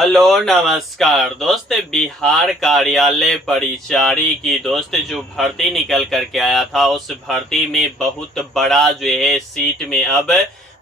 Hello नमस्कार दोस्त। बिहार कार्यालय परिचारी की दोस्त जो भर्ती निकल करके आया था, उस भर्ती में बहुत बड़ा जो है सीट में अब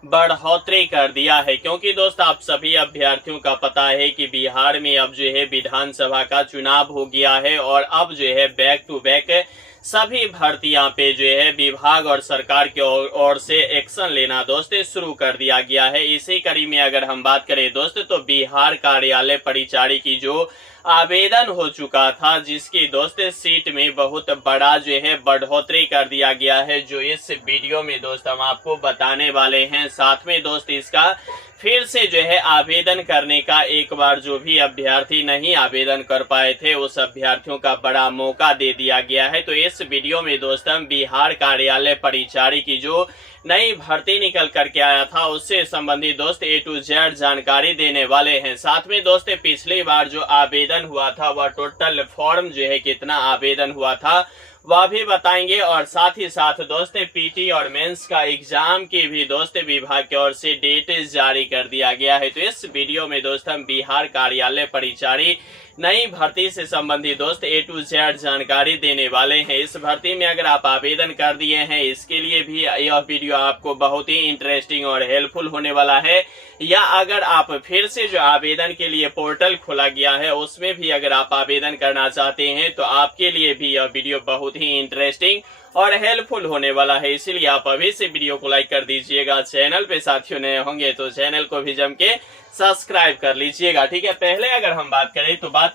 बढ़ोतरी कर दिया है। क्योंकि दोस्त आप सभी अभ्यर्थियों का पता है कि बिहार में अब जो है विधानसभा का चुनाव हो गया है और अब जो है बैक टू बैक सभी भर्तियां पे जो है विभाग और सरकार की ओर से एक्शन लेना दोस्त शुरू कर दिया गया है। इसी कड़ी में अगर हम बात करें दोस्त, तो बिहार कार्यालय परिचारी की जो आवेदन हो चुका था, जिसकी दोस्त सीट में बहुत बड़ा जो है बढ़ोतरी कर दिया गया है, जो इस वीडियो में दोस्त हम आपको बताने वाले हैं। साथ में दोस्त इसका फिर से जो है आवेदन करने का एक बार जो भी अभ्यर्थी नहीं आवेदन कर पाए थे, उस अभ्यर्थियों का बड़ा मौका दे दिया गया है। तो इस वीडियो में दोस्त हम बिहार कार्यालय परिचारी की जो नई भर्ती निकल करके आया था, उससे संबंधित दोस्त A to Z जानकारी देने वाले हैं। साथ में दोस्त पिछली बार जो आवेदन हुआ था, वह टोटल फॉर्म जो है कितना आवेदन हुआ था वह भी बताएंगे। और साथ ही साथ दोस्त पीटी और मेंस का एग्जाम की भी दोस्त विभाग की ओर से डेट जारी कर दिया गया है। तो इस वीडियो में दोस्त हम बिहार कार्यालय परिचारी नई भर्ती से संबंधित दोस्त A to Z जानकारी देने वाले हैं। इस भर्ती में अगर आप आवेदन कर दिए हैं, इसके लिए भी यह वीडियो आपको बहुत ही इंटरेस्टिंग और हेल्पफुल होने वाला है। या अगर आप फिर से जो आवेदन के लिए पोर्टल खोला गया है, उसमें भी अगर आप आवेदन करना चाहते हैं, तो आपके लिए भी यह वीडियो बहुत ही इंटरेस्टिंग और हेल्पफुल होने वाला है। इसीलिए आप अभी से वीडियो को लाइक कर दीजिएगा। चैनल पे साथियों नए होंगे तो चैनल को भी जम के सब्सक्राइब कर लीजिएगा, ठीक है। पहले अगर हम बात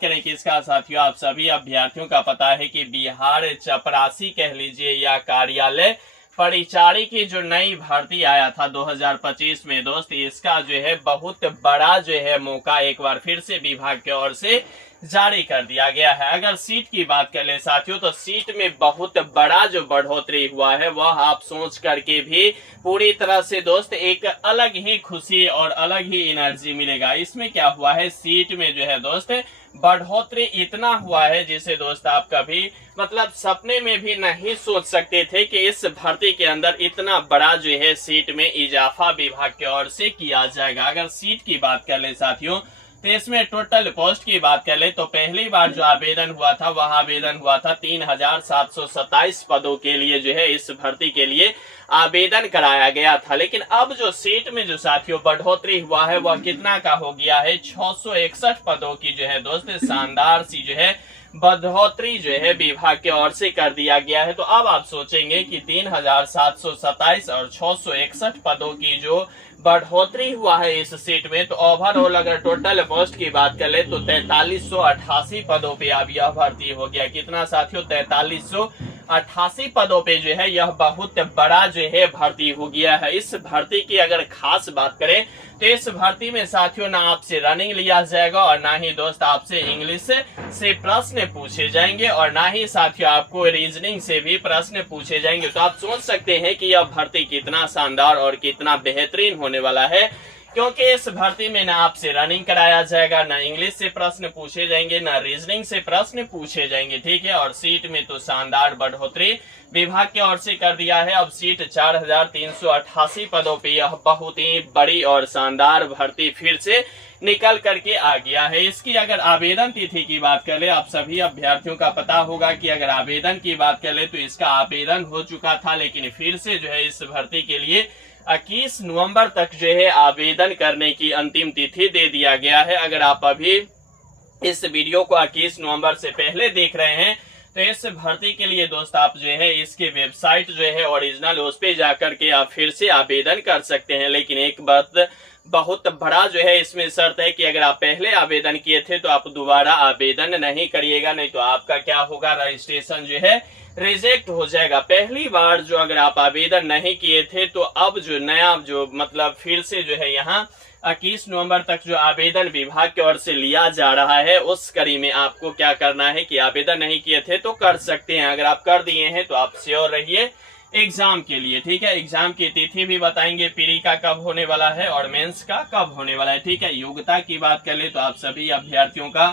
करें कि इसका साथियों आप सभी अभ्यर्थियों का पता है कि बिहार चपरासी कह लीजिए या कार्यालय परिचारी की जो नई भर्ती आया था 2025 में दोस्त, इसका जो है बहुत बड़ा जो है मौका एक बार फिर से विभाग की ओर से जारी कर दिया गया है। अगर सीट की बात कर ले साथियों, तो सीट में बहुत बड़ा जो बढ़ोतरी हुआ है, वह आप सोच करके भी पूरी तरह से दोस्त एक अलग ही खुशी और अलग ही एनर्जी मिलेगा। इसमें क्या हुआ है, सीट में जो है दोस्त बढ़ोतरी इतना हुआ है जिसे दोस्त आप कभी मतलब सपने में भी नहीं सोच सकते थे कि इस भर्ती के अंदर इतना बड़ा जो है सीट में इजाफा विभाग की ओर से किया जाएगा। अगर सीट की बात कर ले साथियों, तो इसमें टोटल पोस्ट की बात कर ले तो पहली बार जो आवेदन हुआ था, वह आवेदन हुआ था 3727 पदों के लिए जो है इस भर्ती के लिए आवेदन कराया गया था। लेकिन अब जो सीट में जो साथियों बढ़ोतरी हुआ है, वह कितना का हो गया है, 661 पदों की जो है दोस्त शानदार सी जो है बढ़ोतरी जो है विभाग की ओर से कर दिया गया है। तो अब आप सोचेंगे कि 3727 और 661 पदों की जो बढ़ोतरी हुआ है इस सीट में, तो ओवरऑल अगर टोटल पोस्ट की बात कर ले तो 4388 पदों पे अब यह भर्ती हो गया। कितना साथियों, 4388 पदों पे जो है यह बहुत बड़ा जो है भर्ती हो गया है। इस भर्ती की अगर खास बात करें तो इस भर्ती में साथियों ना आपसे रनिंग लिया जाएगा और ना ही दोस्त आपसे इंग्लिश से प्रश्न पूछे जाएंगे और ना ही साथियों आपको रीजनिंग से भी प्रश्न पूछे जाएंगे। तो आप सोच सकते हैं कि यह भर्ती कितना शानदार और कितना बेहतरीन होने वाला है, क्योंकि इस भर्ती में ना आपसे रनिंग कराया जाएगा, ना इंग्लिश से प्रश्न पूछे जाएंगे, ना रीजनिंग से प्रश्न पूछे जाएंगे, ठीक है। और सीट में तो शानदार बढ़ोतरी विभाग की ओर से कर दिया है। अब सीट 4388 पदों पे यह बहुत ही बड़ी और शानदार भर्ती फिर से निकल करके आ गया है। इसकी अगर आवेदन तिथि की बात कर ले, आप सभी अभ्यर्थियों का पता होगा कि अगर आवेदन की बात कर ले तो इसका आवेदन हो चुका था, लेकिन फिर से जो है इस भर्ती के लिए 21 नवंबर तक जो है आवेदन करने की अंतिम तिथि दे दिया गया है। अगर आप अभी इस वीडियो को 21 नवंबर से पहले देख रहे हैं, तो इस भर्ती के लिए दोस्त आप जो है इसके वेबसाइट जो है ओरिजिनल, उस पे जाकर के आप फिर से आवेदन कर सकते हैं। लेकिन एक बात बहुत बड़ा जो है इसमें शर्त है कि अगर आप पहले आवेदन किए थे तो आप दोबारा आवेदन नहीं करिएगा, नहीं तो आपका क्या होगा, रजिस्ट्रेशन जो है रिजेक्ट हो जाएगा। पहली बार जो अगर आप आवेदन नहीं किए थे, तो अब जो नया जो मतलब फिर से जो है यहाँ 21 नवंबर तक जो आवेदन विभाग की ओर से लिया जा रहा है, उस कड़ी में आपको क्या करना है कि आवेदन नहीं किए थे तो कर सकते हैं। अगर आप कर दिए हैं तो आप श्योर रहिए एग्जाम के लिए, ठीक है। एग्जाम की तिथि भी बताएंगे, प्री का कब होने वाला है और मेंस का कब होने वाला है, ठीक है। योग्यता की बात कर ले तो आप सभी अभ्यर्थियों का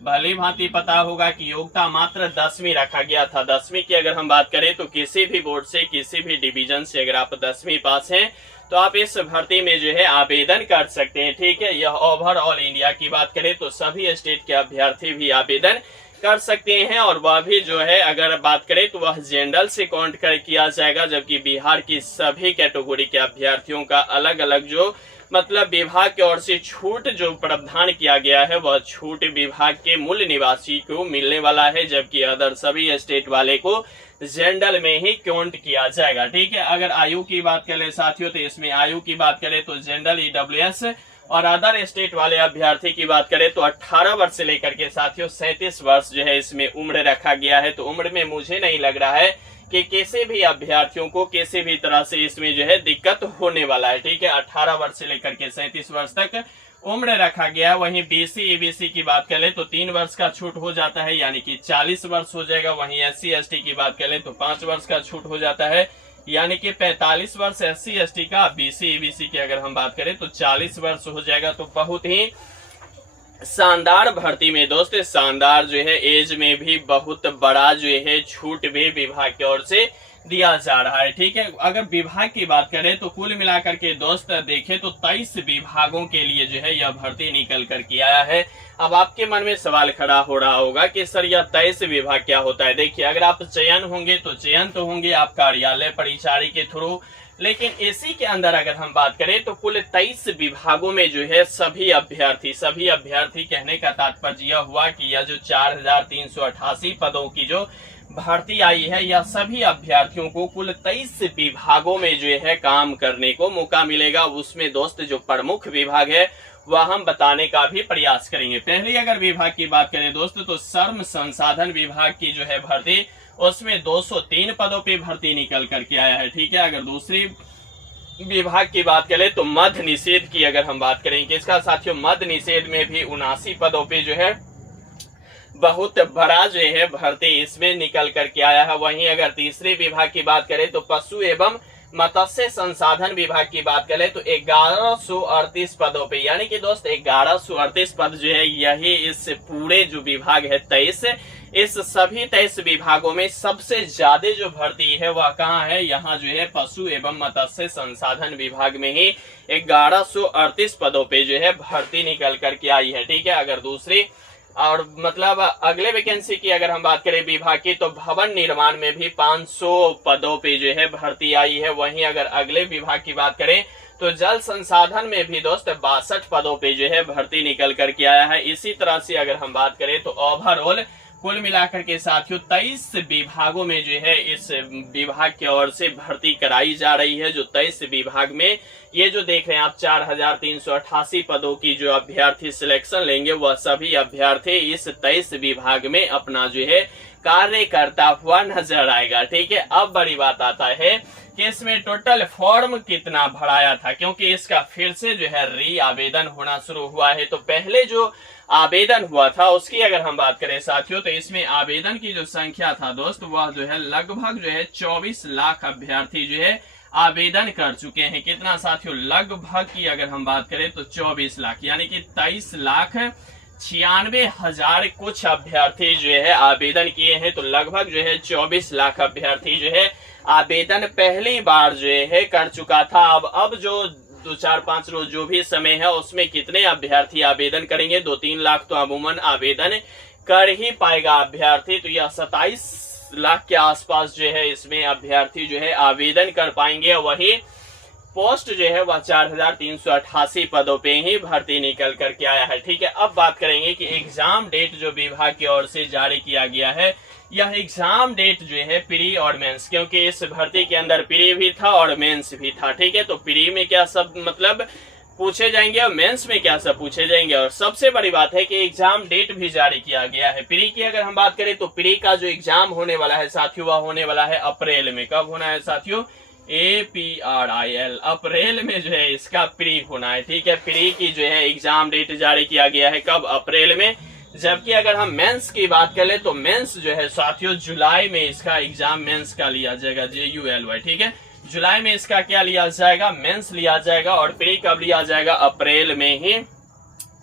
भली भांति पता होगा कि योग्यता मात्र 10वीं रखा गया था। 10वीं की अगर हम बात करें तो किसी भी बोर्ड से, किसी भी डिवीजन से अगर आप 10वीं पास हैं तो आप इस भर्ती में जो है आवेदन कर सकते हैं। ठीक है, यह ओवरऑल इंडिया की बात करें तो सभी स्टेट के अभ्यर्थी भी आवेदन कर सकते हैं, और वह भी जो है अगर बात करें तो वह जनरल से काउंट कर किया जाएगा, जबकि बिहार की सभी कैटेगरी के अभ्यर्थियों का अलग अलग जो मतलब विभाग की ओर से छूट जो प्रावधान किया गया है वह छूट विभाग के मूल निवासी को मिलने वाला है, जबकि अदर सभी स्टेट वाले को जनरल में ही काउंट किया जाएगा। ठीक है, अगर आयु की बात करें साथियों तो इसमें आयु की बात करें तो जनरल, ईडब्ल्यूएस और अदर स्टेट वाले अभ्यर्थी की बात करें तो 18 वर्ष से लेकर के साथियों 37 वर्ष जो है इसमें उम्र रखा गया है। तो उम्र में मुझे नहीं लग रहा है कि किसी भी अभ्यर्थियों को किसी भी तरह से इसमें जो है दिक्कत होने वाला है। ठीक है, 18 वर्ष से लेकर के 37 वर्ष तक उम्र रखा गया है। वहीं बीसी ईबीसी की बात करें तो 3 वर्ष का छूट हो जाता है, यानी कि 40 वर्ष हो जाएगा। वहीं एससी एसटी की बात करें तो 5 वर्ष का छूट हो जाता है, यानी कि 45 वर्ष एससी एसटी का। बीसी ईबीसी की अगर हम बात करें तो 40 वर्ष हो जाएगा। तो बहुत ही शानदार भर्ती में दोस्त, शानदार जो है एज में भी बहुत बड़ा जो है छूट भी विभाग की ओर से दिया जा रहा है। ठीक है, अगर विभाग की बात करें तो कुल मिलाकर के दोस्त देखें तो 23 विभागों के लिए जो है यह भर्ती निकल कर के आया है। अब आपके मन में सवाल खड़ा हो रहा होगा कि सर यह 23 विभाग क्या होता है। देखिए, अगर आप चयन होंगे तो चयन तो होंगे आप कार्यालय परिचारी के थ्रू, लेकिन इसी के अंदर अगर हम बात करें तो कुल 23 विभागों में जो है सभी अभ्यर्थी कहने का तात्पर्य यह हुआ कि यह जो 4388 पदों की जो भर्ती आई है, यह सभी अभ्यर्थियों को कुल 23 विभागों में जो है काम करने को मौका मिलेगा। उसमें दोस्त जो प्रमुख विभाग है वह हम बताने का भी प्रयास करेंगे। पहले अगर विभाग की बात करें दोस्त तो श्रम संसाधन विभाग की जो है भर्ती, उसमें 203 पदों पे भर्ती निकल करके आया है। ठीक है, अगर दूसरी विभाग की बात करें तो मद्य निषेध की अगर हम बात करें, किसका साथियों, मद्य निषेध में भी 79 पदों पे जो है बहुत बड़ा जो है भर्ती इसमें निकल करके आया है। वहीं अगर तीसरे विभाग की बात करें तो पशु एवं मत्स्य संसाधन विभाग की बात करें तो 1138 पदों पे, यानी कि दोस्त 1138 पद जो है यही इस पूरे जो विभाग है 23, इस सभी 23 विभागों में सबसे ज्यादा जो भर्ती है वह कहाँ है, यहाँ जो है पशु एवं मत्स्य संसाधन विभाग में ही 1138 पदों पे जो है भर्ती निकल करके आई है। ठीक है, अगर दूसरी और मतलब अगले वैकेंसी की अगर हम बात करें विभाग की तो भवन निर्माण में भी 500 पदों पे जो है भर्ती आई है। वहीं अगर अगले विभाग की बात करें तो जल संसाधन में भी दोस्त 62 पदों पे जो है भर्ती निकल करके आया है। इसी तरह से अगर हम बात करें तो ओवरऑल कुल मिलाकर के साथियों 23 विभागों में जो है इस विभाग की ओर से भर्ती कराई जा रही है। जो 23 विभाग में ये जो देख रहे हैं आप 4388 पदों की जो अभ्यर्थी सिलेक्शन लेंगे वह सभी अभ्यर्थी इस 23 विभाग में अपना जो है कार्य करता हुआ नजर आएगा। ठीक है, अब बड़ी बात आता है कि इसमें टोटल फॉर्म कितना भराया था, क्योंकि इसका फिर से जो है री आवेदन होना शुरू हुआ है। तो पहले जो आवेदन हुआ था उसकी अगर हम बात करें साथियों तो इसमें आवेदन की जो संख्या था दोस्त वह जो है लगभग जो है 24 लाख अभ्यर्थी जो है आवेदन कर चुके हैं। कितना साथियों, लगभग की अगर हम बात करें तो 24 लाख, यानी कि 23,96,000 कुछ अभ्यर्थी जो है आवेदन किए हैं। तो लगभग जो है 24 लाख अभ्यर्थी जो है आवेदन पहली बार जो है कर चुका था। अब जो 2-4-5 रोज जो भी समय है उसमें कितने अभ्यर्थी आवेदन करेंगे, 2-3 लाख तो अमूमन आवेदन कर ही पाएगा अभ्यर्थी। तो यह 27 लाख के आसपास जो है इसमें अभ्यर्थी जो है आवेदन कर पाएंगे। वही पोस्ट जो है वह 4388 पदों पे ही भर्ती निकल करके आया है। ठीक है, अब बात करेंगे कि एग्जाम डेट जो विभाग की ओर से जारी किया गया है, यह एग्जाम डेट जो है प्री और मेंस, क्योंकि इस भर्ती के अंदर प्री भी था और मेंस भी था। ठीक है, तो प्री में क्या सब मतलब पूछे जाएंगे और मेंस में क्या सब पूछे जाएंगे। और सबसे बड़ी बात है कि एग्जाम डेट भी जारी किया गया है। प्री की अगर हम बात करें तो प्री का जो एग्जाम होने वाला है साथियों वह होने वाला है अप्रैल में। कब होना है साथियों, APRIL, अप्रैल में जो है इसका प्री होना है। ठीक है, प्री की जो है एग्जाम डेट जारी किया गया है कब, अप्रैल में। जबकि अगर हम मेंस की बात करें तो मेंस जो है साथियों जुलाई में इसका एग्जाम मेंस का लिया जाएगा, JULY। ठीक है, जुलाई में इसका क्या लिया जाएगा, मेंस लिया जाएगा। और प्री कब लिया जाएगा, अप्रैल में ही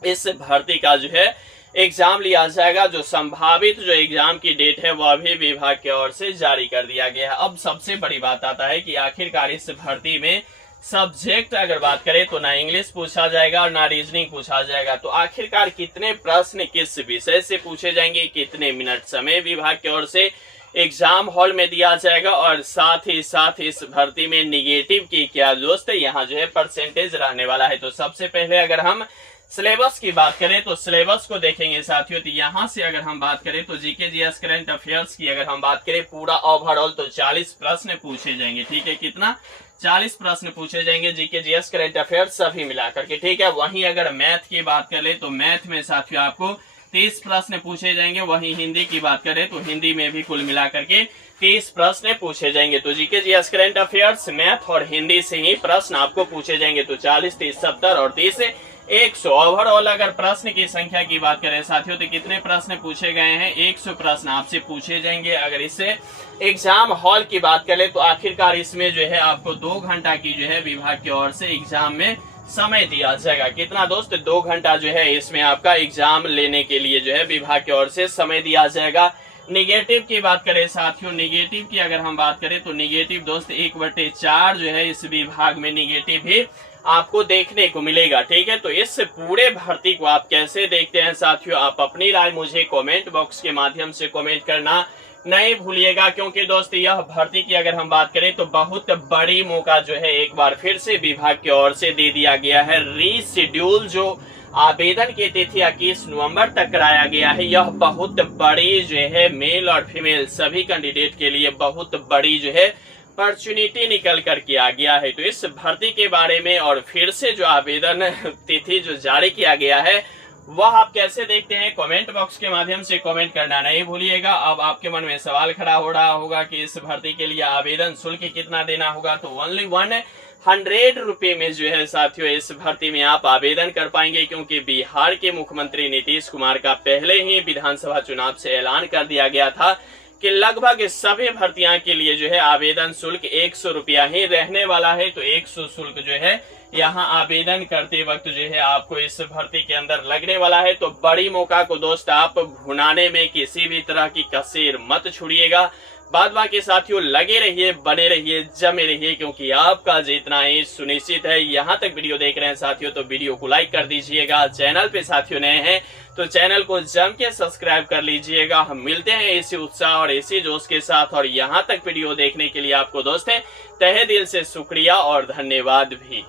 इस भर्ती का जो है एग्जाम लिया जाएगा। जो संभावित जो एग्जाम की डेट है वह भी विभाग की ओर से जारी कर दिया गया है। अब सबसे बड़ी बात आता है कि आखिरकार इस भर्ती में सब्जेक्ट अगर बात करें तो ना इंग्लिश पूछा जाएगा और ना रीजनिंग पूछा जाएगा। तो आखिरकार कितने प्रश्न किस विषय से पूछे जाएंगे, कितने मिनट समय विभाग की ओर से एग्जाम हॉल में दिया जाएगा, और साथ ही साथ इस भर्ती में निगेटिव की क्या दोस्त यहाँ जो है परसेंटेज रहने वाला है। तो सबसे पहले अगर हम सिलेबस की बात करें तो सिलेबस को देखेंगे साथियों। तो यहाँ से अगर हम बात करें तो जीके जीएस करंट अफेयर्स की अगर हम बात करें पूरा ओवरऑल तो 40 प्रश्न पूछे जाएंगे। ठीक है, कितना 40 प्रश्न पूछे जाएंगे जीके जीएस करंट अफेयर्स सभी मिलाकर के। ठीक है, वहीं अगर मैथ की बात करें तो मैथ में साथियों आपको 30 प्रश्न पूछे जाएंगे। वहीं हिंदी की बात करें तो हिंदी में भी कुल मिलाकर के 30 प्रश्न पूछे जाएंगे। तो GK GS current affairs, math और हिंदी से ही प्रश्न आपको पूछे जाएंगे। तो 40, 30, 70 और 30 100 ओवरऑल अगर प्रश्न की संख्या की बात करें साथियों तो कितने प्रश्न पूछे गए हैं, 100 प्रश्न आपसे पूछे जाएंगे। अगर इससे एग्जाम हॉल की बात करें तो आखिरकार इसमें जो है आपको 2 घंटा की जो है विभाग की ओर से एग्जाम में समय दिया जाएगा। कितना दोस्त, 2 घंटा जो है इसमें आपका एग्जाम लेने के लिए जो है विभाग की ओर से समय दिया जाएगा। निगेटिव की बात करें साथियों, निगेटिव की अगर हम बात करें तो निगेटिव दोस्त 1/4 जो है इस विभाग में निगेटिव भी आपको देखने को मिलेगा। ठीक है, तो इस पूरे भर्ती को आप कैसे देखते हैं साथियों, आप अपनी राय मुझे कमेंट बॉक्स के माध्यम से कमेंट करना नहीं भूलिएगा। क्योंकि दोस्त यह भर्ती की अगर हम बात करें तो बहुत बड़ी मौका जो है एक बार फिर से विभाग की ओर से दे दिया गया है। रीशेड्यूल जो आवेदन की तिथि 21 नवंबर तक कराया गया है, यह बहुत बड़ी जो है मेल और फीमेल सभी कैंडिडेट के लिए बहुत बड़ी जो है अपॉर्चुनिटी निकल करके आ गया है। तो इस भर्ती के बारे में और फिर से जो आवेदन तिथि जो जारी किया गया है वह आप कैसे देखते हैं, कमेंट बॉक्स के माध्यम से कमेंट करना नहीं भूलिएगा। अब आपके मन में सवाल खड़ा हो रहा होगा कि इस भर्ती के लिए आवेदन शुल्क कितना देना होगा। तो ओनली 100 रुपए में जो है साथियों इस भर्ती में आप आवेदन कर पाएंगे। क्योंकि बिहार के मुख्यमंत्री नीतीश कुमार का पहले ही विधानसभा चुनाव से ऐलान कर दिया गया था कि लगभग सभी भर्तियां के लिए जो है आवेदन शुल्क 100 रुपया ही रहने वाला है। तो 100 शुल्क जो है यहाँ आवेदन करते वक्त जो है आपको इस भर्ती के अंदर लगने वाला है। तो बड़ी मौका को दोस्त आप भुनाने में किसी भी तरह की कसर मत छोड़िएगा। बाद बाकी साथियों लगे रहिए, बने रहिए, जमे रहिए, क्योंकि आपका जीतना ही सुनिश्चित है। यहाँ तक वीडियो देख रहे हैं साथियों तो वीडियो को लाइक कर दीजिएगा। चैनल पे साथियों नए हैं तो चैनल को जम के सब्सक्राइब कर लीजिएगा। हम मिलते हैं इसी उत्साह और इसी जोश के साथ। और यहाँ तक वीडियो देखने के लिए आपको दोस्त है तहे दिल से शुक्रिया और धन्यवाद भी।